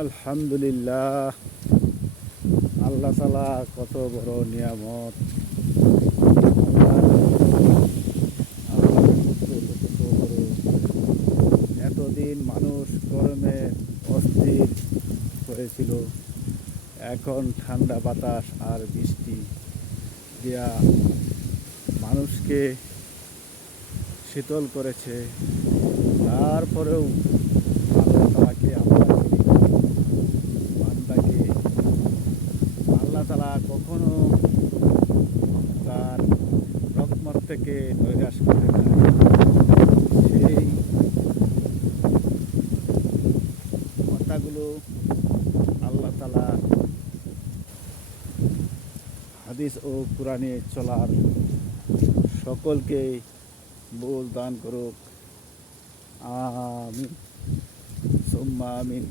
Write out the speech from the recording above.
আলহামদুলিল্লাহ, আল্লাহ তাআলা কত বড় নিয়ামত। এতদিন মানুষ গরমে অস্থির হয়েছিল, এখন ঠান্ডা বাতাস আর বৃষ্টি দিয়া মানুষকে শীতল করেছে। তারপরেও আল্লাহ তাআলাকে আমরা বান্দাকে আল্লাহ তাআলা কখনো তার রহমত থেকে নৈরাশ করে না। সেই কথাগুলো আল্লাহ তাআলা হাদিস ও কোরআনে চলার সকলকে বুঝ দান করুক। আমিন সুম্মা আমিন।